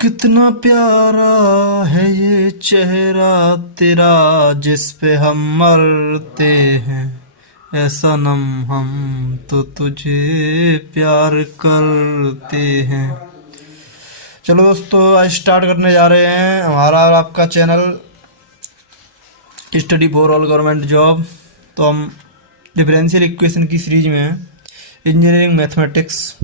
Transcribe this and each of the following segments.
कितना प्यारा है ये चेहरा तेरा जिस पे हम मरते हैं। ऐ सनम हम तो तुझे प्यार करते हैं। चलो दोस्तों, आज स्टार्ट करने जा रहे हैं हमारा और आपका channel study for all government job. तो हम डिफरेंशियल इक्वेशन की सीरीज में हैं, इंजीनियरिंग मैथमेटिक्स।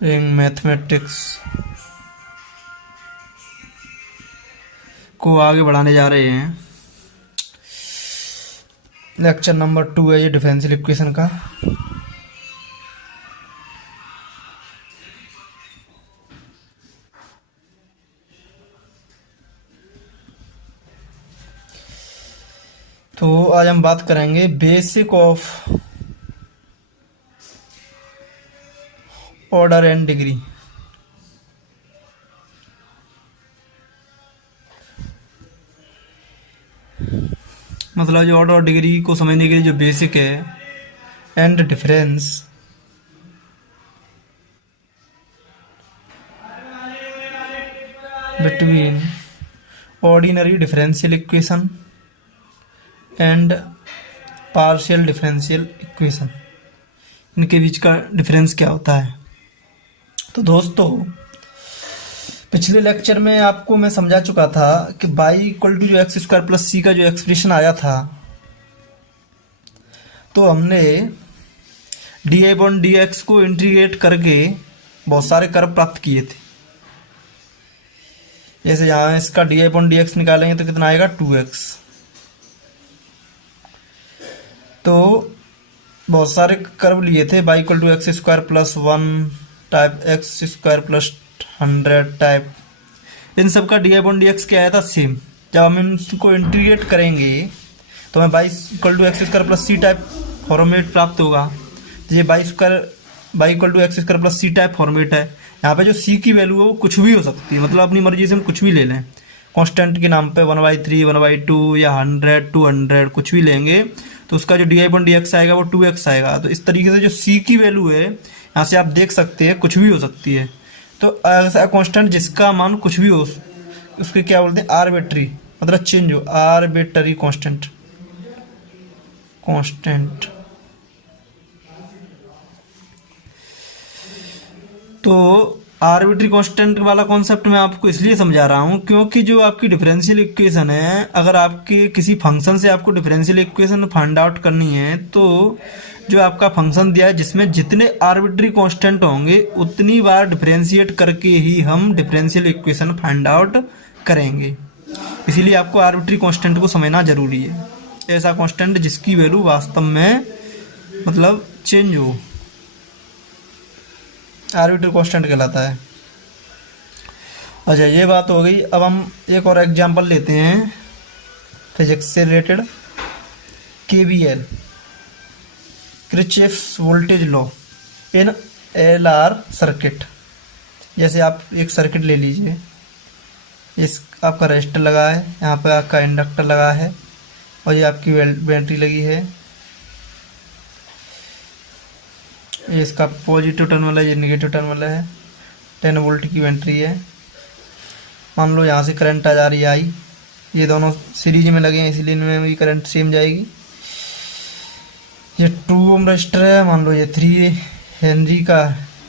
मैथमेटिक्स को आगे बढ़ाने जा रहे हैं। लेक्चर नंबर 2 है ये डिफरेंशियल इक्वेशन का। तो आज हम बात करेंगे basic of order and degree. मतलब जो ऑर्डर और डिग्री को समझने के लिए जो बेसिक है, and difference between ordinary differential equation and partial differential equation, इनके बीच का डिफरेंस क्या होता है। तो दोस्तों, पिछले लेक्चर में आपको मैं समझा चुका था कि बाई इक्वल टू जो एक्स स्क्वायर प्लस सी का जो एक्सप्रेशन आया था, तो हमने D I Bon D x को इंटीग्रेट करके बहुत सारे कर्व प्राप्त किए थे। जैसे यहाँ इसका D I Bon D x निकालेंगे तो कितना आएगा 2x। तो बहुत सारे कर्व लिए थे, y equal to x square plus 1 type, x square plus 100 type. इन सब का D I Bon D x क्या आया था, सेम। जब हम इनको इंटीग्रेट करेंगे तो हमें y equal to x square plus c type format प्राप्त होगा। तो ये y equal to x square plus c type format है। यहाँ पे जो सी की वैल्यू है वो कुछ भी हो सकती है, मतलब अपनी मर्जी से हम कुछ भी ले लें। कांस्टेंट के नाम पे 1/3, 1/2 या 100, 200 कुछ भी लेंगे तो उसका जो D I Bon D x आएगा वो 2x आएगा। तो इस तरीके से जो सी की वैल्यू है यहाँ से आप देख सकते हैं कुछ भी हो सकती है। तो ऐसा कांस्टेंट जिसका मान कुछ भी हो उसके क्या बोलते हैं, आर्बिट्री, मतलब चेंज हो, आर्बिट्री कांस्टेंट। तो आर्बिट्री कांस्टेंट वाला कॉन्सेप्ट मैं आपको इसलिए समझा रहा हूँ क्योंकि जो आपकी डिफरेंशियल इक्वेशन है, अगर आपके किसी फंक्शन से आपको डिफरेंशियल इक्वेशन फाइंड आउट करनी है तो जो आपका फंक्शन दिया है जिसमें जितने आर्बिट्री कांस्टेंट होंगे उतनी बार डिफरेंशिएट करके ही हम डिफरेंशियल इक्वेशन फाइंड आउट करेंगे। इसीलिए आपको आर्बिट्री कांस्टेंट को समझना जरूरी है। ऐसा कांस्टेंट जिसकी वैल्यू वास्तव में मतलब चेंज हो, आर्बिट्री कांस्टेंट कहलाता है। अच्छा, ये बात हो गई। अब हम एक और एग्जांपल लेते हैं फिजिक्स से related. KVL, Kirchhoff's voltage law in LR circuit. जैसे आप एक सर्किट ले लीजिए, इस आपका रजिस्टर लगा है, यहाँ पे आपका इंडक्टर लगा है और ये आपकी बैटरी लगी है। ये इसका पॉजिटिव टर्मिनल है, ये नेगेटिव टर्मिनल है। 10 वोल्ट की बैटरी है। मान लो यहाँ से करंट आ जा रही है आई, ये दोनों सीरीज में लगे हैं इसलिए इनमें भी करंट सेम जाएगी। ये 2 ओम रजिस्टर है, मान लो ये 3 हेनरी का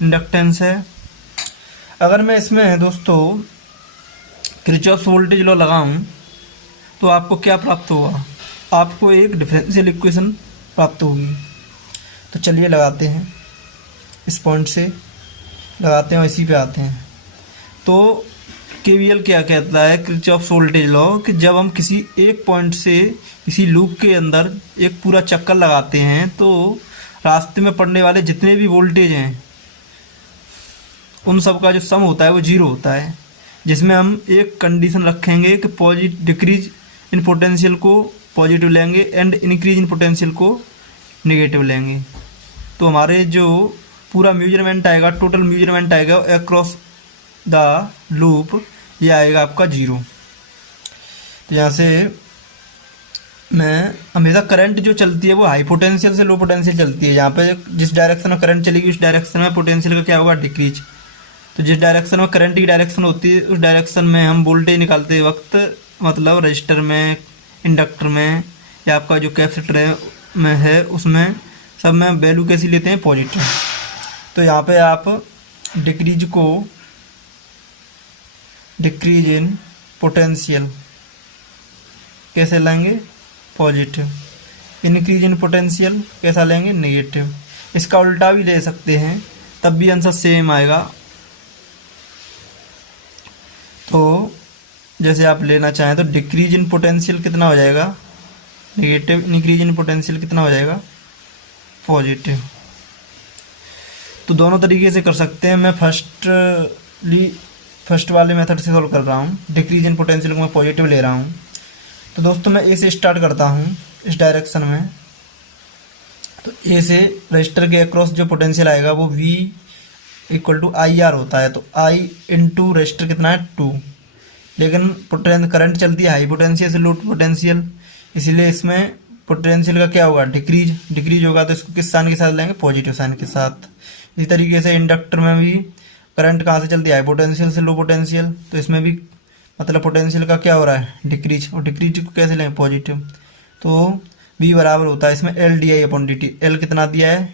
इंडक्टेंस है। अगर मैं इसमें दोस्तों किरचॉफ्स वोल्टेज लॉ लगाऊं तो आपको क्या प्राप्त होगा, आपको एक डिफरेंशियल इक्वेशन प्राप्त होगी। तो चलिए लगाते हैं, इस पॉइंट से लगाते हैं और इसी पे आते हैं। तो केवीएल क्या कहता है, किरचॉफ्स वोल्टेज लॉ, कि जब हम किसी एक पॉइंट से किसी लूप के अंदर एक पूरा चक्कर लगाते हैं तो रास्ते में पड़ने वाले जितने भी वोल्टेज हैं उन सब का जो सम होता है वो 0 होता है। जिसमें हम एक कंडीशन रखेंगे कि डिक्रीज इन पोटेंशियल को पॉजिटिव लेंगे एंड इंक्रीज इन पोटेंशियल को नेगेटिव लेंगे। तो हमारे जो पूरा मेजरमेंट आएगा, टोटल मेजरमेंट आएगा अक्रॉस द लूप, ये आएगा आपका 0। तो यहाँ से में हमेशा करंट जो चलती है वो हाई पोटेंशियल से लो पोटेंशियल चलती है। यहाँ पे जिस डायरेक्शन में करंट चलेगी उस डायरेक्शन में पोटेंशियल का क्या होगा, डिक्रीज। तो जिस डायरेक्शन में करंट की डायरेक्शन होती है उस डायरेक्शन में हम वोल्टेज निकालते वक्त मतलब रजिस्टर में, इंडक्टर में या आपका जो कैपेसिटर में है उसमें सब में वैल्यू कैसी लेते हैं, पॉजिटिव। तो यहाँ पे आप डिक्रीज इन पोटेंशियल कैसे लेंगे, पॉजिटिव। इंक्रीज इन पोटेंशियल कैसा लेंगे, नेगेटिव। इसका उल्टा भी ले सकते हैं तब भी आंसर सेम आएगा। तो जैसे आप लेना चाहें तो डिक्रीज इन पोटेंशियल कितना हो जाएगा, नेगेटिव। इंक्रीज इन पोटेंशियल कितना हो जाएगा, पॉजिटिव। तो दोनों तरीके से कर सकते हैं। मैं फर्स्ट वाले मेथड से सॉल्व कर रहा हूँ। डिक्रीज इन पोटेंशियल को मैं पॉजिटिव ले रहा हूँ। तो दोस्तों मैं ए से स्टार्ट करता हूँ इस डायरेक्शन में। तो ए से रजिस्टर के अक्रॉस जो पोटेंशियल आएगा वो V equal to I R होता है। तो I इंटू रजिस्टर कितना है, 2। लेकिन करंट चलती है हाई पोटेंशियल से लो पोटेंशियल, इसीलिए इसमें पोटेंशियल का क्या होगा, डिक्रीज होगा। तो इसको किस साइन के साथ लेंगे, पॉजिटिव साइन के साथ। इसी तरीके से इंडक्टर में भी करंट कहाँ से चलती है, हाई पोटेंशियल से लो पोटेंशियल। तो इसमें भी मतलब पोटेंशियल का क्या हो रहा है, डिक्रीज। और डिक्रीज को कैसे लेंगे, पॉजिटिव। तो V बराबर होता है इसमें L D i upon d T. L कितना दिया है,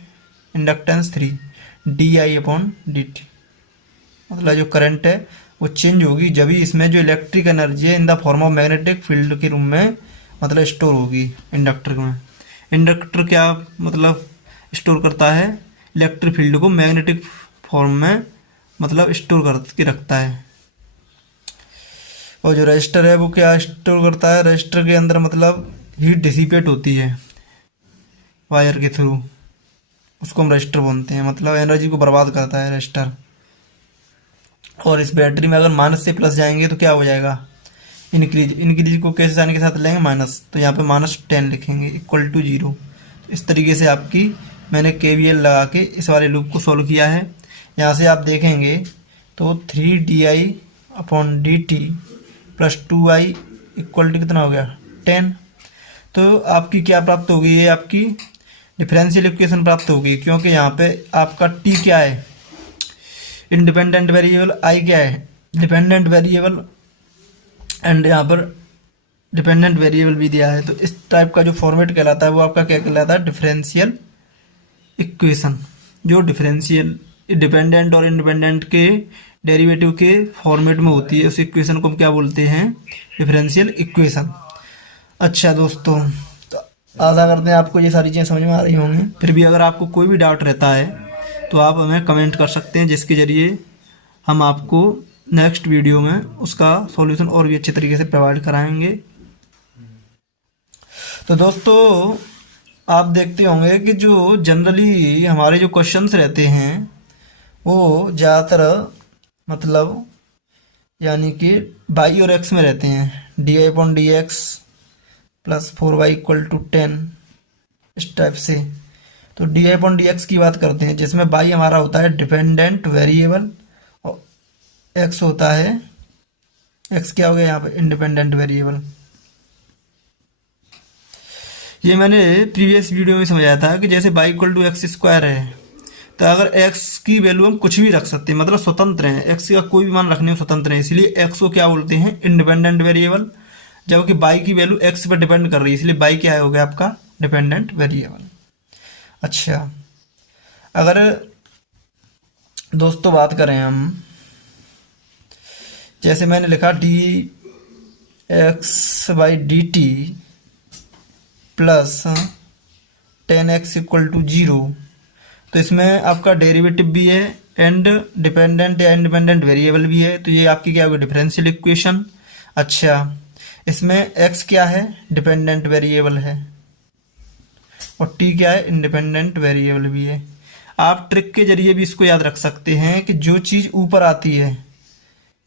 inductance 3, D i upon d T. मतलब जो करंट है वो चेंज होगी जब भी इसमें जो इलेक्ट्रिक एनर्जी है in the form of magnetic field के रूप में मतलब स्टोर होगी इंडक्टर में। इंडक्टर क्या मतलब स्टोर करता है, इलेक्ट्रिक फील्ड को मैग्नेटिक फॉर्म में मतलब स्टोर करके रखता है। और जो रजिस्टर है वो क्या स्टोर करता है, रजिस्टर के अंदर मतलब हीट डिसिपेट होती है वायर के थ्रू, उसको हम रजिस्टर बोलते हैं। मतलब एनर्जी को बर्बाद करता है रजिस्टर। और इस बैटरी में अगर माइनस से प्लस जाएंगे तो क्या हो जाएगा, इंक्रीज को कैसे साइन के साथ लेंगे, माइनस। तो यहाँ पे -10 लिखेंगे इक्वल टू 0। इस तरीके से आपकी मैंने KVL लगा के इस वाले लूप को सॉल्व किया है। यहाँ से आप देखेंगे तो 3di upon d t plus 2i equal to कितना हो गया, 10। तो आपकी क्या प्राप्त होगी, ये आपकी डिफरेंशियल इक्वेशन प्राप्त होगी। क्योंकि यहाँ पे आपका t क्या है, इंडिपेंडेंट वेरिएबल, i क्या है, डिपेंडेंट वेरिएबल, एंड यहाँ पर डिपेंडेंट वेरिएबल भी दिया है। तो इस टाइप का जो फॉर्मेट कहलाता है वो आपका क्या कहलाता है, डिफरेंशियल इक्वेशन। जो डिफरेंशियल डिपेंडेंट और इंडिपेंडेंट के डेरिवेटिव के फॉर्मेट में होती है उस इक्वेशन को हम क्या बोलते हैं, डिफरेंशियल इक्वेशन। अच्छा दोस्तों, तो आशा करते हैं आपको ये सारी चीज़ें समझ में आ रही होंगी। फिर भी अगर आपको कोई भी डाउट रहता है तो आप हमें कमेंट कर सकते हैं, जिसके ज़रिए हम आपको नेक्स्ट वीडियो में उसका सॉल्यूशन और भी अच्छे तरीके से प्रोवाइड कराएंगे। तो दोस्तों आप देखते होंगे कि जो जनरली हमारे जो क्वेश्चंस रहते हैं वो ज़्यादातर मतलब यानी कि y और x में रहते हैं, d i upon d x plus 4y equal to 10, इस टाइप से। तो d i upon d x की बात करते हैं जिसमें y हमारा होता है डिपेंडेंट वेरिएबल और x होता है, x क्या हो गया यहाँ पे, इंडिपेंडेंट वेरिएबल। ये मैंने प्रीवियस वीडियो में समझाया था कि जैसे y equal to x square है तो अगर x की वैल्यू हम कुछ भी रख सकते हैं, मतलब स्वतंत्र हैं, x का कोई भी मान रखने में स्वतंत्र है, इसलिए x को क्या बोलते हैं, इंडिपेंडेंट वेरिएबल। जबकि y की वैल्यू x पर डिपेंड कर रही है, इसलिए y क्या हो गया आपका, डिपेंडेंट वेरिएबल। अच्छा, अगर दोस्तों बात करें हम, जैसे मैंने लिखा dx/dt plus 10x equal to 0, तो इसमें आपका डेरिवेटिव भी है एंड डिपेंडेंट या इंडिपेंडेंट वेरिएबल भी है। तो ये आपकी क्या होगी, डिफरेंशियल इक्वेशन। अच्छा, इसमें x क्या है, डिपेंडेंट वेरिएबल है, और t क्या है, इंडिपेंडेंट वेरिएबल भी है। आप ट्रिक के जरिए भी इसको याद रख सकते हैं कि जो चीज़ ऊपर आती है,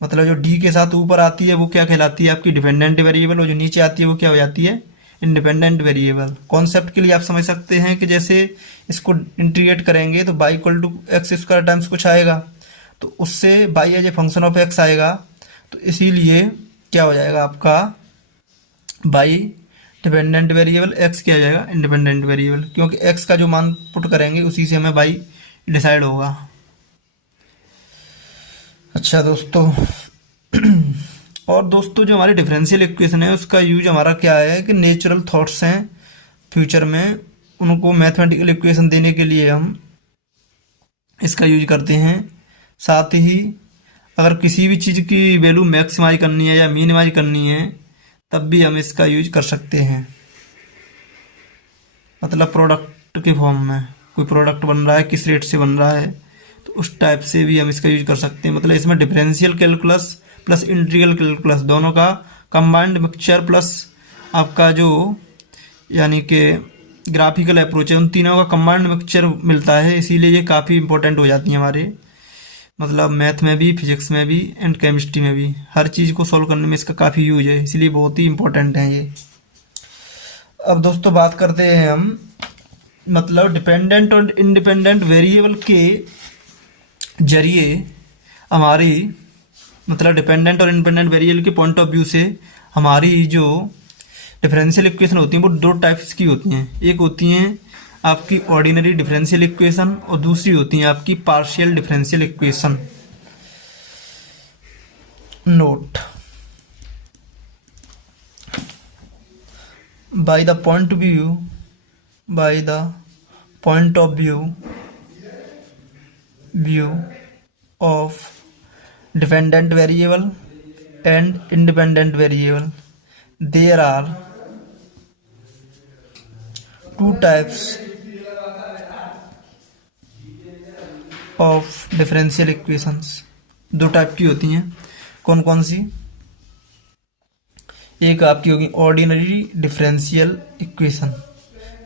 मतलब जो d के साथ ऊपर आती है वो क्या कहलाती है, आपकी डिपेंडेंट वेरिएबल, और जो नीचे आती है वो क्या हो जाती है, इंडिपेंडेंट वेरिएबल। कॉन्सेप्ट के लिए आप समझ सकते हैं कि जैसे इसको इंटीग्रेट करेंगे तो y equal to x square times कुछ आएगा, तो उससे y as a function of x आएगा। तो इसीलिए क्या हो जाएगा आपका y डिपेंडेंट वेरिएबल, एक्स क्या आ जाएगा इंडिपेंडेंट वेरिएबल, क्योंकि एक्स का जो मान पुट करेंगे उसी से हमें वाई डिसाइड होगा। अच्छा दोस्तों, और दोस्तों जो हमारी डिफरेंशियल इक्वेशन है उसका यूज हमारा क्या है कि नेचुरल थॉट्स हैं फ्यूचर में, उनको मैथमेटिकल इक्वेशन देने के लिए हम इसका यूज करते हैं। साथ ही अगर किसी भी चीज़ की वैल्यू मैक्सिमाइज करनी है या मिनिमाइज करनी है तब भी हम इसका यूज कर सकते हैं। मतलब प्रोडक्ट के फॉर्म में कोई प्रोडक्ट बन रहा है, किस रेट से बन रहा है, तो उस टाइप से भी हम इसका यूज कर सकते हैं। मतलब इसमें differential calculus plus integral calculus दोनों का कंबाइंड मिक्सचर प्लस आपका जो यानी कि ग्राफिकल अप्रोच है, उन तीनों का कंबाइंड मिक्सचर मिलता है। इसीलिए ये काफ़ी इंपॉर्टेंट हो जाती है हमारे मतलब मैथ में भी, फिजिक्स में भी एंड केमिस्ट्री में भी। हर चीज़ को सॉल्व करने में इसका काफ़ी यूज है, इसीलिए बहुत ही इंपॉर्टेंट है ये। अब दोस्तों बात करते हैं हम मतलब डिपेंडेंट और इंडिपेंडेंट वेरिएबल के जरिए हमारी मतलब डिपेंडेंट और इंडिपेंडेंट वेरिएबल के पॉइंट ऑफ व्यू से हमारी जो डिफरेंशियल इक्वेशन होती हैं वो दो टाइप्स की होती हैं। एक होती हैं आपकी ऑर्डिनरी डिफरेंशियल इक्वेशन और दूसरी होती है आपकी partial differential equation. Note, by the point of view of dependent variable and independent variable, there are two types of differential equations। दो टाइप की होती हैं, कौन कौन सी? एक आपकी होगी ऑर्डिनरी डिफरेंशियल इक्वेशन,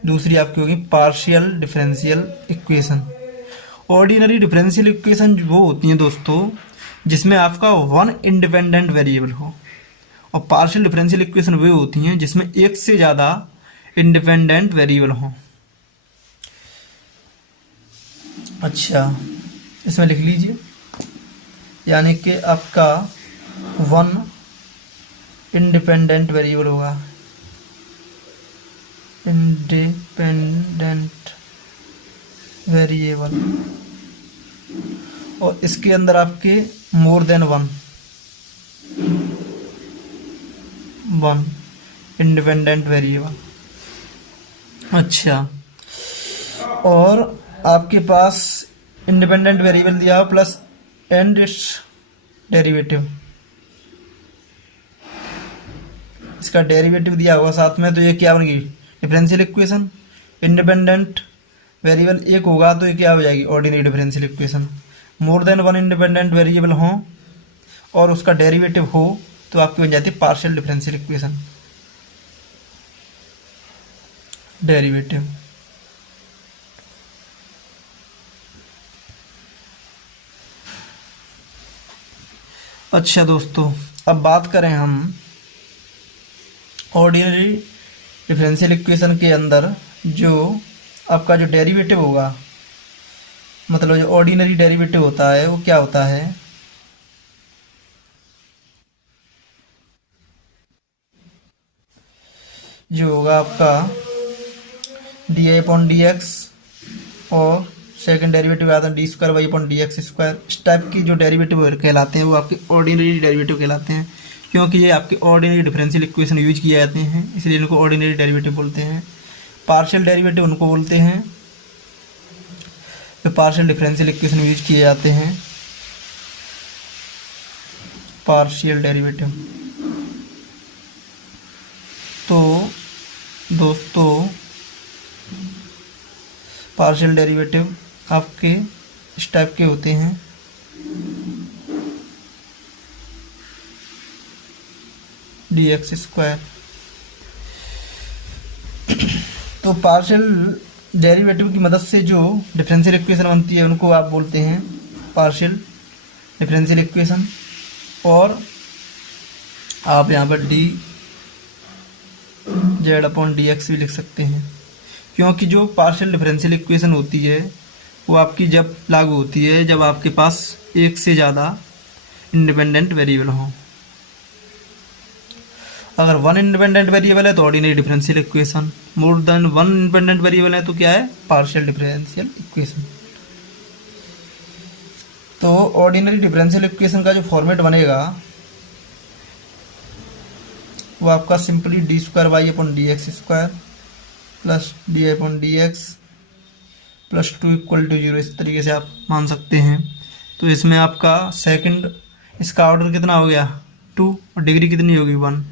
दूसरी आपकी होगी partial differential equation. Ordinary differential equation वो होती हैं दोस्तों जिसमें आपका वन इंडिपेंडेंट वेरिएबल हो, और पार्शियल डिफरेंशियल इक्वेशन वो होती हैं जिसमें एक से ज़्यादा इंडिपेंडेंट वेरिएबल हो। अच्छा, इसमें लिख लीजिए, यानी कि आपका वन इंडिपेंडेंट वेरिएबल होगा, इंडिपेंडेंट वेरिएबल, और इसके अंदर आपके मोर देन वन इंडिपेंडेंट वेरिएबल। अच्छा, और आपके पास इंडिपेंडेंट वेरिएबल दिया हो प्लस एंड इट्स डेरिवेटिव, इसका डेरिवेटिव दिया होगा साथ में, तो ये क्या बनेगी डिफरेंशियल इक्वेशन। इंडिपेंडेंट वेरिएबल एक होगा तो ये क्या हो जाएगी ordinary differential equation. More than one independent variable हो और उसका डेरिवेटिव हो तो आपकी बन जाती है पार्शियल डिफरेंशियल इक्वेशन। डेरिवेटिव अच्छा दोस्तों, अब बात करें हम ऑर्डिनरी डिफरेंशियल इक्वेशन के अंदर जो आपका जो डेरिवेटिव होगा, मतलब जो ऑर्डिनरी डेरिवेटिव होता है वो क्या होता है, जो होगा आपका d a upon d x और सेकेंड डेरिवेटिव आता है d square y upon d x square. इस टाइप की जो डेरिवेटिव कहलाते हैं वो आपके ऑर्डिनरी डेरिवेटिव कहलाते हैं, क्योंकि ये आपके ऑर्डिनरी डिफरेंशियल इक्वेशन यूज किए जाते हैं, इसलिए इनको ऑर्डिनरी डेरिवेटिव बोलते हैं। पार्शियल डेरिवेटिव उनको बोलते हैं जो पार्शियल डिफरेंशियल इक्वेशन यूज किए जाते हैं। पार्शियल डेरिवेटिव, तो दोस्तों पार्शियल डेरिवेटिव आपके इस टाइप के होते हैं। डी एक्स स्क्वायर, तो पार्शियल डेरिवेटिव की मदद से जो डिफरेंशियल इक्वेशन बनती है उनको आप बोलते हैं पार्शियल डिफरेंशियल इक्वेशन। और आप यहाँ पर D Z upon d x भी लिख सकते हैं, क्योंकि जो पार्शियल डिफरेंशियल इक्वेशन होती है वो आपकी जब लागू होती है जब आपके पास एक से ज़्यादा इंडिपेंडेंट वेरिएबल हों। अगर वन इंडिपेंडेंट वेरिएबल है तो ordinary differential equation, more than one independent variable है तो क्या है, पार्शियल डिफरेंशियल इक्वेशन। तो ऑर्डिनरी डिफरेंशियल इक्वेशन का जो फॉर्मेट बनेगा वो आपका simply d square y upon d x square plus d upon d x plus 2 equal to 0, इस तरीके से आप मान सकते हैं। तो इसमें आपका सेकंड, इसका ऑर्डर कितना हो गया 2 और डिग्री कितनी होगी 1।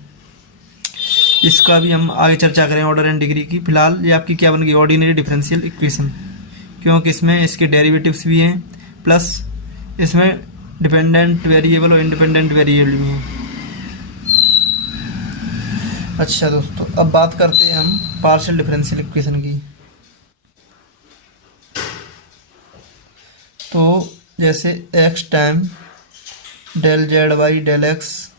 इसका भी हम आगे चर्चा करें ऑर्डर एंड डिग्री की। फिलहाल ये आपकी क्या बन गई, ऑर्डिनरी डिफरेंशियल इक्वेशन, क्योंकि इसमें इसके डेरिवेटिव्स भी हैं प्लस इसमें डिपेंडेंट वेरिएबल और इंडिपेंडेंट वेरिएबल भी हैं। अच्छा दोस्तों, अब बात करते हैं हम पार्शियल डिफरेंशियल इक्वेशन की। तो जैसे x time del z by del x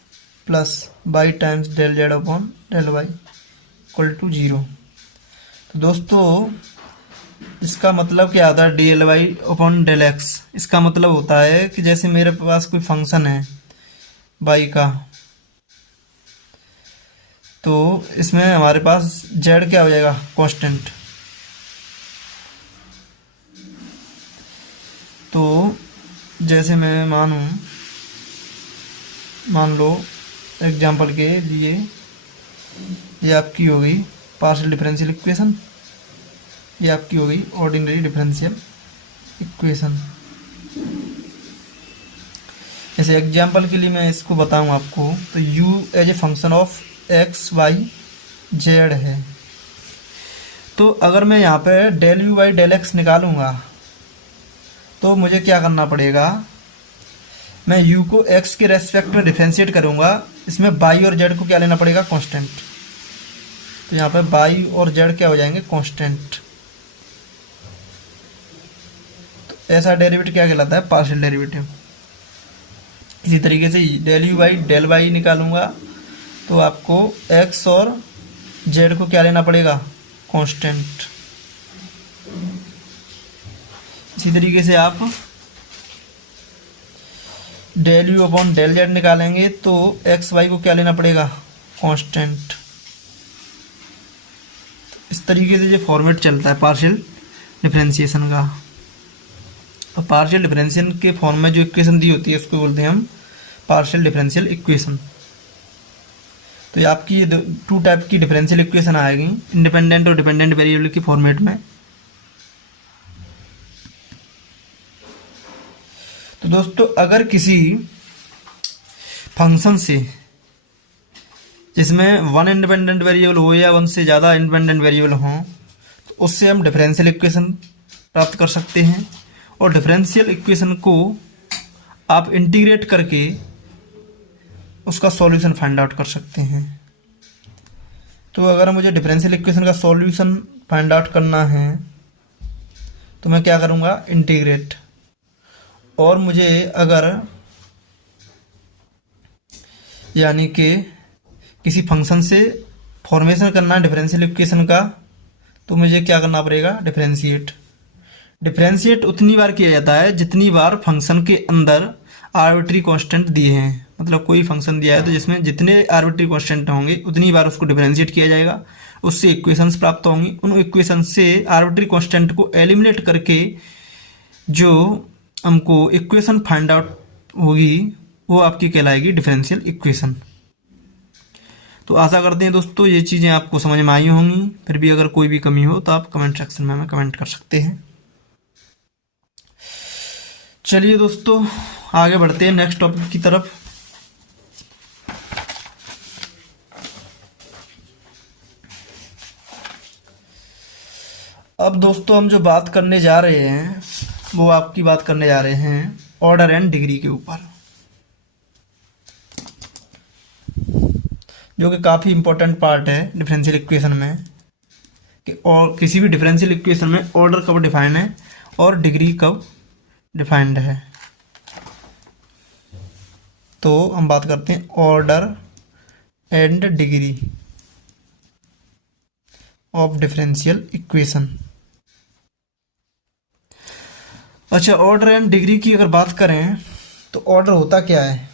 plus y times del z upon del y equal to 0। तो दोस्तों इसका मतलब क्या आता है, d l y upon del x. इसका मतलब होता है कि जैसे मेरे पास कोई फंक्शन है वाई का, तो इसमें हमारे पास जेड क्या हो जाएगा, कांस्टेंट। तो जैसे मैं मान लो एग्जांपल के लिए ये आपकी हो गई पार्शियल डिफरेंशियल इक्वेशन, ये आपकी हो गई ऑर्डिनरी डिफरेंशियल इक्वेशन। जैसे एग्जांपल के लिए मैं इसको बताऊं आपको, तो u as a function of x y z है। तो अगर मैं यहाँ पे del u by del x निकालूंगा तो मुझे क्या करना पड़ेगा, मैं u को x के रेस्पेक्ट में डिफरेंशिएट करूंगा, इसमें y और z को क्या लेना पड़ेगा, कांस्टेंट। तो यहाँ पे y और z क्या हो जाएंगे, कांस्टेंट। तो ऐसा डेरिवेटिव क्या कहलाता है, पार्शियल डेरिवेटिव। इसी तरीके से del u by del y निकालूंगा तो आपको x और z को क्या लेना पड़ेगा, कांस्टेंट। इसी तरीके से आप del u upon del z निकालेंगे तो एक्स वाई को क्या लेना पड़ेगा, कांस्टेंट। इस तरीके से जो फॉर्मेट चलता है पार्शियल डिफरेंशिएशन का। और पार्शियल डिफरेंशिएशन के फॉर्म में जो इक्वेशन दी होती है उसको बोलते हैं हम पार्शियल डिफरेंशियल इक्वेशन। तो ये आपकी 2 टाइप की डिफरेंशियल इक्वेशन आएगी, इंडिपेंडेंट और डिपेंडेंट वेरिएबल की फॉर्मेट में। तो दोस्तों अगर किसी फंक्शन से जिसमें 1 इंडिपेंडेंट वेरिएबल हो या 1 से ज़्यादा इंडिपेंडेंट वेरिएबल हों, तो उससे हम डिफरेंशियल इक्वेशन प्राप्त कर सकते हैं। और डिफरेंशियल इक्वेशन को आप इंटीग्रेट करके उसका सॉल्यूशन फाइंड आउट कर सकते हैं। तो अगर मुझे डिफरेंशियल इक्वेशन का सॉल्यूशन फाइंड आउट करना है तो मैं क्या करूँगा, इंटीग्रेट। और मुझे अगर यानी कि किसी फंक्शन से फॉर्मेशन करना है डिफरेंशियल इक्वेशन का, तो मुझे क्या करना पड़ेगा, डिफरेंशिएट। डिफरेंशिएट उतनी बार किया जाता है जितनी बार फंक्शन के अंदर आर्बिट्री कांस्टेंट दिए हैं। मतलब कोई फंक्शन दिया है तो जिसमें जितने आर्बिट्री कांस्टेंट होंगे उतनी बार उसको डिफरेंशिएट किया जाएगा, उससे इक्वेशंस प्राप्त होंगी। उन इक्वेशन से आर्बिट्री कांस्टेंट को एलिमिनेट करके जो हमको इक्वेशन फाइंड आउट होगी वो आपकी कहलाएगी डिफरेंशियल इक्वेशन। तो आशा करते हैं दोस्तों ये चीज़ें आपको समझ में आई होंगी। फिर भी अगर कोई भी कमी हो तो आप कमेंट सेक्शन में हमें कमेंट कर सकते हैं। चलिए दोस्तों आगे बढ़ते हैं नेक्स्ट टॉपिक की तरफ। अब दोस्तों हम जो बात करने जा रहे हैं वो आपकी बात करने जा रहे हैं ऑर्डर एंड डिग्री के ऊपर, जो कि काफ़ी इंपॉर्टेंट पार्ट है डिफरेंशियल इक्वेशन में कि और किसी भी डिफरेंशियल इक्वेशन में ऑर्डर कब डिफाइन है और डिग्री कब डिफाइंड है। तो हम बात करते हैं order and degree of differential equation. अच्छा, ऑर्डर एंड डिग्री की अगर बात करें तो ऑर्डर होता क्या है।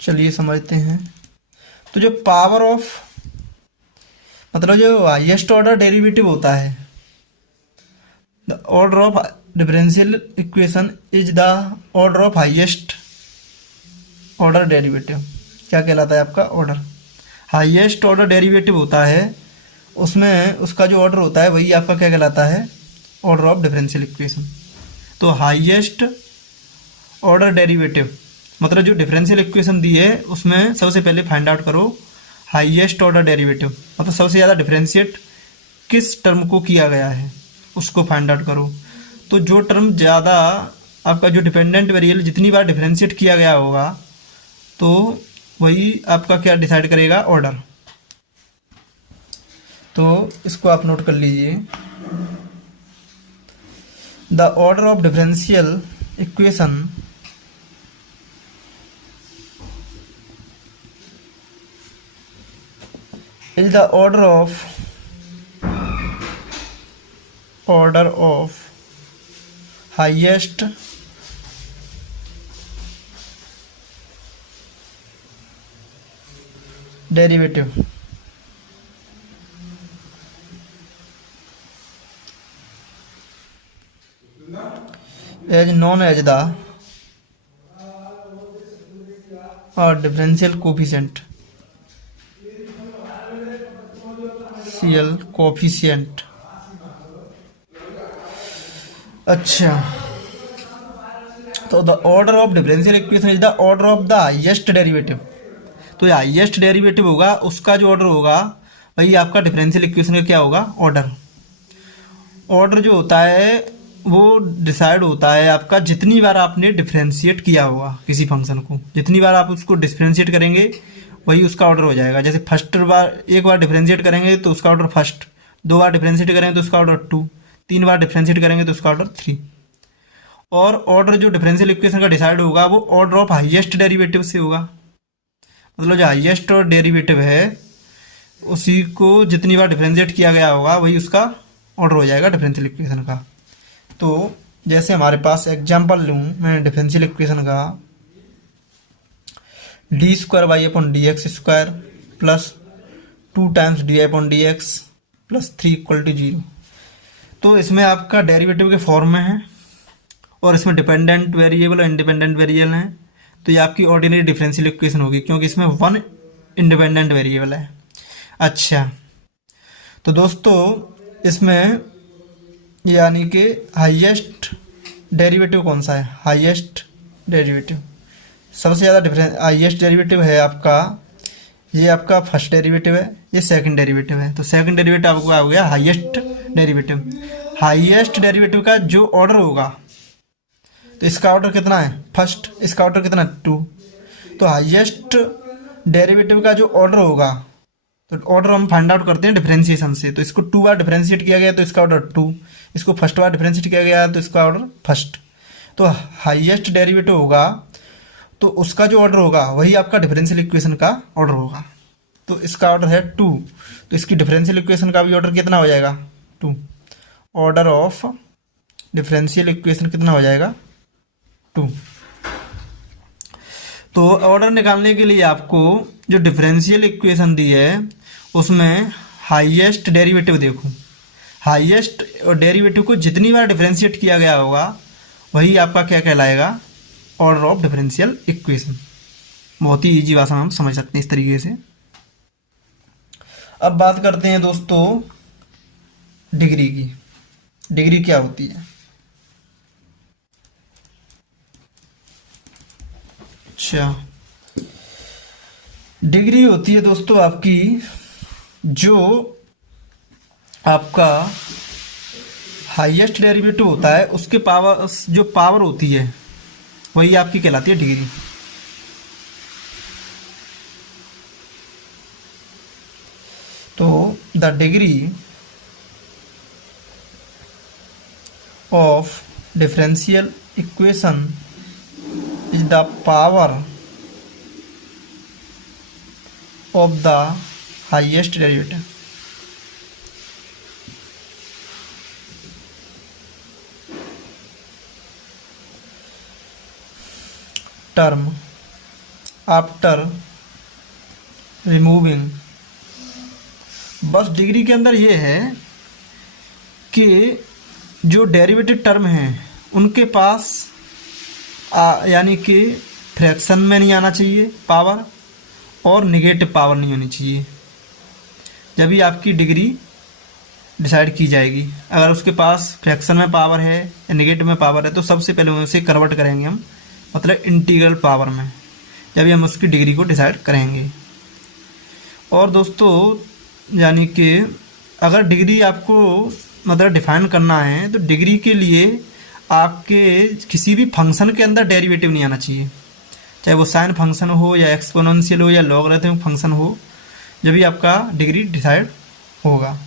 चलिए समझते हैं। तो जो पावर ऑफ मतलब जो हाईएस्ट ऑर्डर डेरिवेटिव होता है, the order of differential equation is the order of highest order derivative. क्या कहलाता है आपका ऑर्डर? हाईएस्ट ऑर्डर डेरिवेटिव होता है, उसमें उसका जो ऑर्डर होता है वही आपका क्या कहलाता है? Order of differential equation. तो हाईएस्ट ऑर्डर डेरिवेटिव मतलब जो डिफरेंशियल इक्वेशन दी है उसमें सबसे पहले फाइंड आउट करो हाईएस्ट ऑर्डर डेरिवेटिव, मतलब सबसे ज़्यादा डिफरेंशिएट किस टर्म को किया गया है उसको फाइंड आउट करो। तो जो टर्म ज़्यादा आपका जो डिपेंडेंट वेरिएबल जितनी बार डिफरेंशिएट किया गया होगा तो वही आपका क्या डिसाइड करेगा? ऑर्डर। तो इसको आप नोट कर लीजिए। The order of differential equation is the order of highest derivative as known as the differential coefficient CL coefficient. अच्छा, तो the order of differential equation is the order of the highest derivative. तो ये highest derivative होगा, उसका जो order होगा वही आपका डिफरेंशियल इक्वेशन का क्या होगा? ऑर्डर। ऑर्डर जो होता है वो डिसाइड होता है आपका जितनी बार आपने डिफरेंशिएट किया होगा किसी फंक्शन को, जितनी बार आप उसको डिफरेंशिएट करेंगे वही उसका ऑर्डर हो जाएगा। जैसे फर्स्ट बार एक बार डिफरेंशिएट करेंगे तो उसका ऑर्डर फर्स्ट, दो बार डिफरेंशिएट करेंगे तो उसका ऑर्डर टू, तीन बार डिफरेंशिएट करेंगे तो उसका ऑर्डर थ्री। और ऑर्डर जो डिफरेंशियल इक्वेशन का डिसाइड होगा वो ऑर्डर ऑफ हाईएस्ट डेरिवेटिव से होगा। मतलब जो हाईएस्ट डेरिवेटिव है उसी को जितनी बार डिफरेंशिएट किया गया होगा वही उसका ऑर्डर हो जाएगा डिफरेंशियल इक्वेशन का। तो जैसे हमारे पास एग्जाम्पल लूँ मैं डिफरेंशियल इक्वेशन का, d square y upon d x square plus 2 times d i upon d x plus 3 equal to 0। तो इसमें आपका डेरिवेटिव के फॉर्म में है और इसमें डिपेंडेंट वेरिएबल और इंडिपेंडेंट वेरिएबल हैं। तो ये आपकी ऑर्डिनरी डिफरेंशियल इक्वेशन होगी क्योंकि इसमें वन इंडिपेंडेंट वेरिएबल है। अच्छा, तो दोस्तों इसमें यानी कि हाईएस्ट डेरिवेटिव कौन सा है? हाईएस्ट डेरिवेटिव सबसे ज़्यादा हाईएस्ट डेरिवेटिव है आपका, ये आपका फर्स्ट डेरिवेटिव है, ये सेकंड डेरिवेटिव है। तो सेकंड डेरिवेटिव आपका हो गया हाईएस्ट डेरिवेटिव। हाईएस्ट डेरिवेटिव का जो ऑर्डर होगा तो इसका ऑर्डर कितना है? फर्स्ट। इसका ऑर्डर कितना? टू। तो हाईएस्ट डेरिवेटिव का जो ऑर्डर होगा तो ऑर्डर हम फाइंड आउट करते हैं डिफरेंशिएशन से। तो इसको 2 बार डिफरेंशिएट किया गया तो इसका ऑर्डर 2, इसको फर्स्ट बार डिफरेंशिएट किया गया तो इसका ऑर्डर फर्स्ट। तो हाईएस्ट डेरिवेटिव होगा तो उसका जो ऑर्डर होगा वही आपका डिफरेंशियल इक्वेशन का ऑर्डर होगा। तो इसका ऑर्डर है 2, तो इसकी डिफरेंशियल इक्वेशन का भी ऑर्डर कितना हो जाएगा? 2। ऑर्डर ऑफ डिफरेंशियल इक्वेशन कितना हो जाएगा? 2। तो ऑर्डर निकालने के लिए आपको जो डिफरेंशियल इक्वेशन दी है उसमें हाईएस्ट डेरिवेटिव देखो, हाईएस्ट डेरिवेटिव को जितनी बार डिफरेंशिएट किया गया होगा वही आपका क्या कहलाएगा? Order of differential equation. बहुत ही इजी भाषा में हम समझ सकते हैं इस तरीके से। अब बात करते हैं दोस्तों डिग्री की। डिग्री क्या होती है? अच्छा, डिग्री होती है दोस्तों आपकी जो आपका हाईएस्ट डेरिवेटिव होता है उसके पावर, जो पावर होती है वही आपकी कहलाती है डिग्री। तो the degree of differential equation is the power of the highest derivative. Term after removing, बस डिग्री के अंदर ये है कि जो डेरिवेटिव टर्म हैं उनके पास यानी कि फ्रैक्शन में नहीं आना चाहिए पावर, और निगेटिव पावर नहीं होनी चाहिए जब भी आपकी डिग्री डिसाइड की जाएगी। अगर उसके पास फ्रैक्शन में पावर है या निगेटिव में पावर है तो सबसे पहले उसे कन्वर्ट करेंगे हम, मतलब इंटीग्रल पावर में, जब भी हम उसकी डिग्री को डिसाइड करेंगे। और दोस्तों यानी कि अगर डिग्री आपको मतलब डिफाइन करना है तो डिग्री के लिए आपके किसी भी फंक्शन के अंदर डेरिवेटिव नहीं आना चाहिए, चाहे वो साइन फंक्शन हो या एक्सपोनेंशियल हो या लॉगरिथमिक फंक्शन हो, जब भी आपका डिग्री डिफाइन होगा।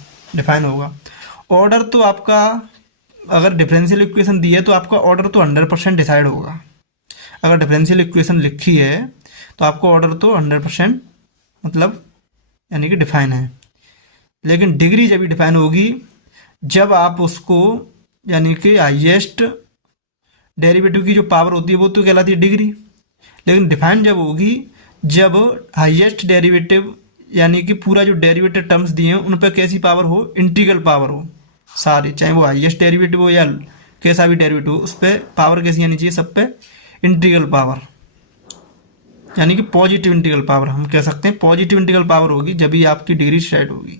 ऑर्डर तो आपका, अगर डिफरेंशियल इक्वेशन दी है तो आपका ऑर्डर तो 100% डिसाइड होगा। अगर डिफरेंशियल इक्वेशन लिखी है तो आपको ऑर्डर तो 100% मतलब यानी कि डिफाइन है। लेकिन डिग्री जब भी डिफाइन होगी जब आप उसको यानी कि हाईएस्ट डेरिवेटिव की जो पावर होती है वो तो कहलाती है डिग्री, लेकिन डिफाइन जब होगी जब हाईएस्ट डेरिवेटिव यानी कि पूरा जो डेरिवेटिव टर्म्स दिए हैं उन पर कैसी पावर हो, इंटीग्रल पावर हो सारी, चाहे वो हाईएस्ट डेरिवेटिव हो या कैसा भी डेरिवेटिव हो, उस पर पावर कैसी आनी चाहिए, सब पे इंटीग्रल पावर, यानी कि पॉजिटिव इंटीग्रल पावर हम कह सकते हैं। पॉजिटिव इंटीग्रल पावर होगी जब भी आपकी डिग्री स्टार्ट होगी।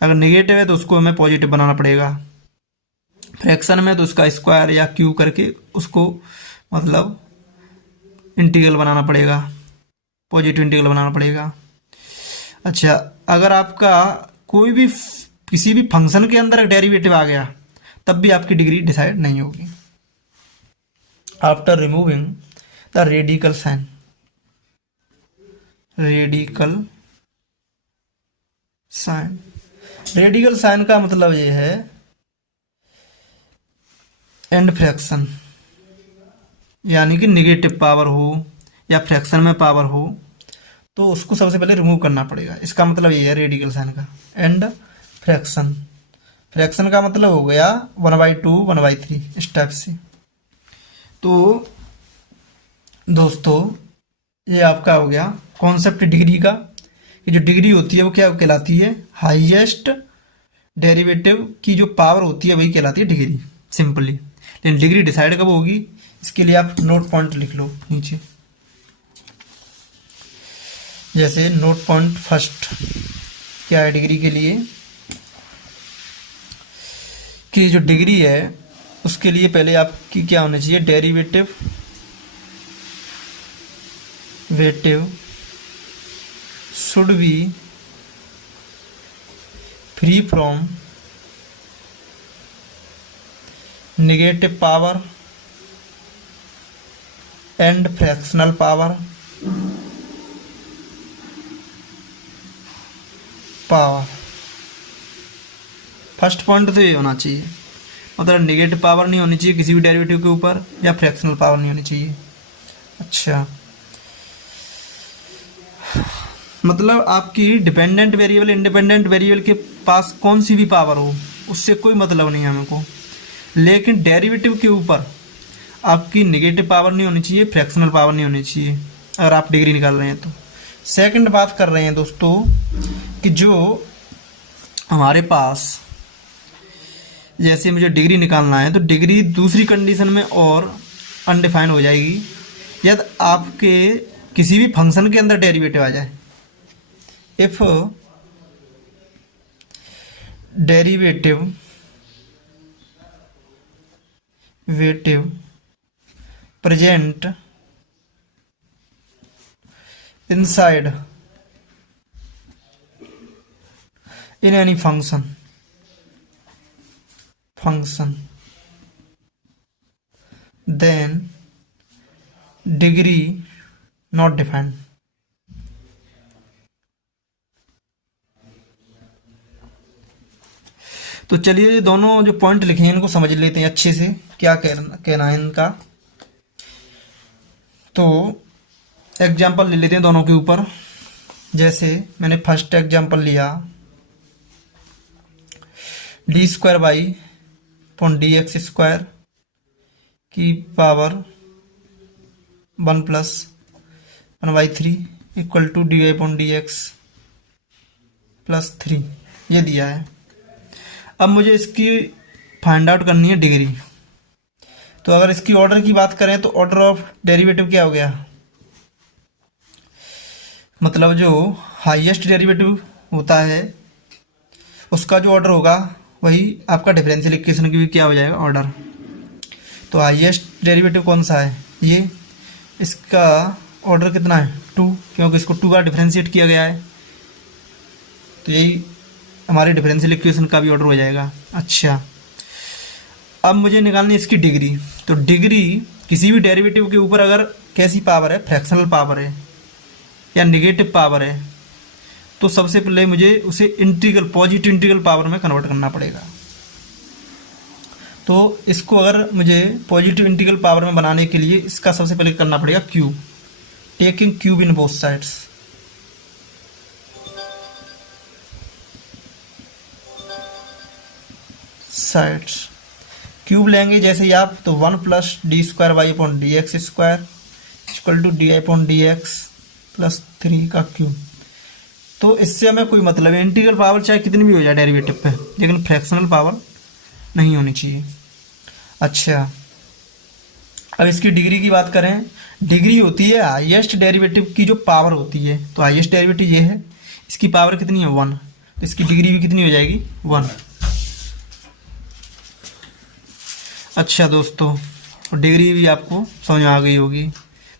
अगर नेगेटिव है तो उसको हमें पॉजिटिव बनाना पड़ेगा, फ्रैक्शन में तो उसका स्क्वायर या क्यूब करके उसको मतलब इंटीग्रल बनाना पड़ेगा, पॉजिटिव इंटीग्रल बनाना पड़ेगा। अच्छा, अगर आपका कोई भी किसी भी फंक्शन के अंदर डेरिवेटिव आ गया तब भी आपकी डिग्री डिसाइड नहीं होगी। After removing the radical sign, radical sign का मतलब ये है एंड फ्रैक्शन, यानी कि निगेटिव पावर हो या फ्रैक्शन में पावर हो तो उसको सबसे पहले रिमूव करना पड़ेगा। इसका मतलब ये है रेडिकल साइन का। एंड फ्रैक्शन का मतलब हो गया 1/2 1/3 इस टाइप से। तो दोस्तों ये आपका हो गया कॉन्सेप्ट डिग्री का, कि जो डिग्री होती है वो क्या कहलाती है, हाईएस्ट डेरिवेटिव की जो पावर होती है वही कहलाती है डिग्री सिंपली। लेकिन डिग्री डिसाइड कब होगी इसके लिए आप नोट पॉइंट लिख लो नीचे, जैसे नोट पॉइंट फर्स्ट क्या है डिग्री के लिए, कि जो डिग्री है उसके लिए पहले आपकी क्या होना चाहिए, derivative should be free from negative power and fractional power first point तो ये होना चाहिए, मतलब नेगेटिव पावर नहीं होनी चाहिए किसी भी डेरिवेटिव के ऊपर या फ्रैक्शनल पावर नहीं होनी चाहिए। अच्छा, मतलब आपकी डिपेंडेंट वेरिएबल इंडिपेंडेंट वेरिएबल के पास कौन सी भी पावर हो उससे कोई मतलब नहीं है हमको, लेकिन डेरिवेटिव के ऊपर आपकी नेगेटिव पावर नहीं होनी चाहिए, फ्रैक्शनल पावर नहीं होनी चाहिए अगर आप डिग्री निकाल रहे हैं तो। सेकंड बात कर रहे हैं दोस्तों कि जो हमारे पास जैसे मुझे डिग्री निकालना है तो डिग्री दूसरी कंडीशन में और अनडिफाइंड हो जाएगी यदि आपके किसी भी फंक्शन के अंदर डेरिवेटिव आ जाए। If derivative present inside in any function then degree not defined। तो चलिए ये दोनों जो पॉइंट लिखे हैं इनको समझ लेते हैं अच्छे से, क्या कहना है इनका। तो एग्जाम्पल ले लेते हैं दोनों के ऊपर। जैसे मैंने फर्स्ट एग्जाम्पल लिया d² की power 1 + 1/3 equal to dy/dx plus 3, ये दिया है। अब मुझे इसकी फाइंड आउट करनी है डिग्री। तो अगर इसकी ऑर्डर की बात करें तो ऑर्डर ऑफ डेरिवेटिव क्या हो गया, मतलब जो हाईएस्ट डेरिवेटिव होता है उसका जो ऑर्डर होगा वही आपका डिफरेंशियल इक्वेशन की भी क्या हो जाएगा, ऑर्डर। तो हाईएस्ट डेरिवेटिव कौन सा है, ये, इसका ऑर्डर कितना है 2, क्योंकि इसको 2 बार डिफरेंशिएट किया गया है। तो यही हमारे डिफरेंशियल इक्वेशन का भी ऑर्डर हो जाएगा। अच्छा, अब मुझे निकालनी है इसकी डिग्री। तो डिग्री किसी भी डेरिवेटिव के ऊपर अगर कैसी पावर है, फ्रैक्शनल पावर है या नेगेटिव पावर है, तो सबसे पहले मुझे उसे इंटीग्रल, पॉजिटिव इंटीग्रल पावर में कन्वर्ट करना पड़ेगा। तो इसको अगर मुझे पॉजिटिव इंटीग्रल पावर में बनाने के लिए इसका सबसे पहले करना पड़ेगा cube, taking cube in both sides. Cube लेंगे जैसे ही आप, तो 1 plus d²y/dx² equal to dy/dx plus 3 का क्यूब। तो इससे हमें कोई मतलब है, इंटीग्रल पावर चाहे कितनी भी हो जाए डेरिवेटिव पे, लेकिन फ्रैक्शनल पावर नहीं होनी चाहिए। अच्छा, अब इसकी डिग्री की बात करें, डिग्री होती है हाईएस्ट डेरिवेटिव की जो पावर होती है। तो हाईएस्ट डेरिवेटिव ये है, इसकी पावर कितनी है 1, तो इसकी डिग्री भी कितनी हो जाएगी 1। अच्छा दोस्तों, डिग्री भी आपको समझ में आ गई होगी।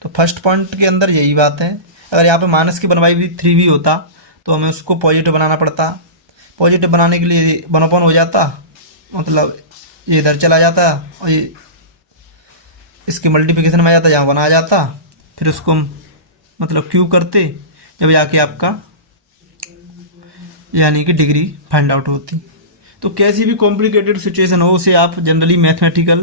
तो फर्स्ट पॉइंट के अंदर यही बात है। अगर यहाँ पे माइनस की 1/3 भी होता तो हमें उसको पॉजिटिव बनाना पड़ता। पॉजिटिव बनाने के लिए 1/1 हो जाता, मतलब ये इधर चला जाता और ये इसके मल्टीप्लिकेशन में आ जाता, यहाँ 1 आ जाता। फिर उसको मतलब क्यूब करते, जब जाके आपका यानी कि डिग्री फाइंड आउट होती। तो कैसी भी कॉम्प्लिकेटेड सिचुएशन हो उसे आप जनरली मैथमेटिकल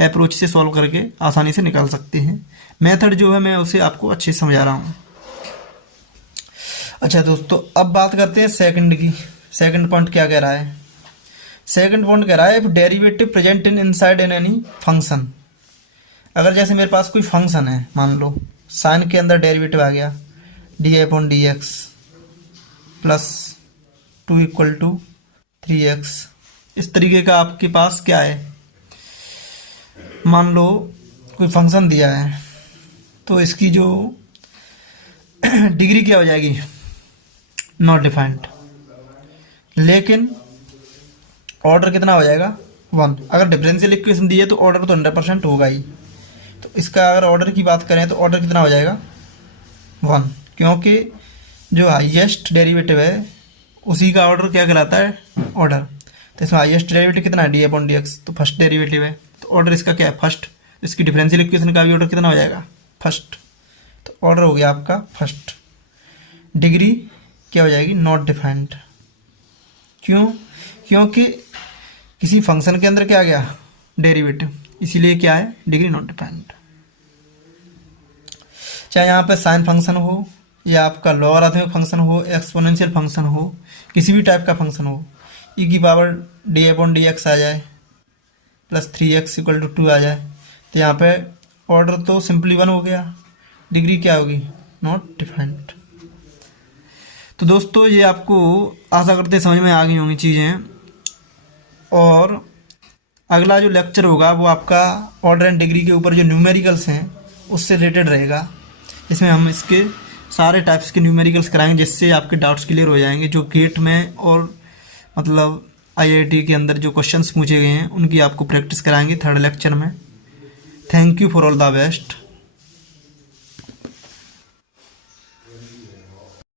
अप्रोच से सॉल्व करके आसानी से निकाल सकते हैं। मेथड जो है मैं उसे आपको अच्छे से समझा रहा हूँ। अच्छा दोस्तों, अब बात करते हैं सेकंड की। सेकंड पॉइंट क्या कह रहा है, सेकंड पॉइंट कह रहा है, if derivative present in inside in any function. अगर जैसे मेरे पास कोई फंक्शन है, मान लो साइन के अंदर डेरिवेटिव आ गया dy/dx plus 2 equal to 3x, इस तरीके का आपके पास क्या है, मान लो कोई फंक्शन दिया है, तो इसकी जो डिग्री क्या हो जाएगी, नॉट डिफाइंड, लेकिन ऑर्डर कितना हो जाएगा 1। अगर डिफरेंशियल इक्वेशन दी है तो ऑर्डर तो 100% होगा ही। तो इसका अगर ऑर्डर की बात करें तो ऑर्डर कितना हो जाएगा 1, क्योंकि जो हाईएस्ट डेरिवेटिव है उसी का ऑर्डर क्या कहलाता है, ऑर्डर। तो इसमें हाईएस्ट डेरिवेटिव कितना है dy/dx, तो फर्स्ट डेरिवेटिव है, तो ऑर्डर इसका क्या है फर्स्ट। इसकी डिफरेंशियल इक्वेशन का भी ऑर्डर कितना हो जाएगा फर्स्ट, तो ऑर्डर हो गया आपका फर्स्ट। डिग्री क्या हो जाएगी, नॉट डिफाइंड। क्यों, क्योंकि किसी फंक्शन के अंदर क्या आ गया डेरिवेटिव, इसीलिए क्या है डिग्री नॉट डिफाइंड। चाहे यहाँ पे साइन फंक्शन हो या आपका लॉगरिथमिक फंक्शन हो, एक्सपोनेंशियल फंक्शन हो, किसी भी टाइप का फंक्शन हो, e की पावर dy/dx आ जाए प्लस 3x इक्वल टू 2 आ जाए, तो यहाँ पे ऑर्डर तो सिंपली 1 हो गया, डिग्री क्या होगी नॉट डिफाइंड। तो दोस्तों ये आपको आशा करते समझ में आ गई होंगी चीज़ें। और अगला जो लेक्चर होगा वो आपका ऑर्डर एंड डिग्री के ऊपर जो न्यूमेरिकल्स हैं उससे रिलेटेड रहेगा। इसमें हम इसके सारे टाइप्स के न्यूमेरिकल्स कराएंगे, जिससे आपके डाउट्स क्लियर हो जाएंगे। जो गेट में और मतलब IIT के अंदर जो क्वेश्चंस पूछे गए हैं उनकी आपको प्रैक्टिस कराएंगे थर्ड लेक्चर में। Thank you for all the best.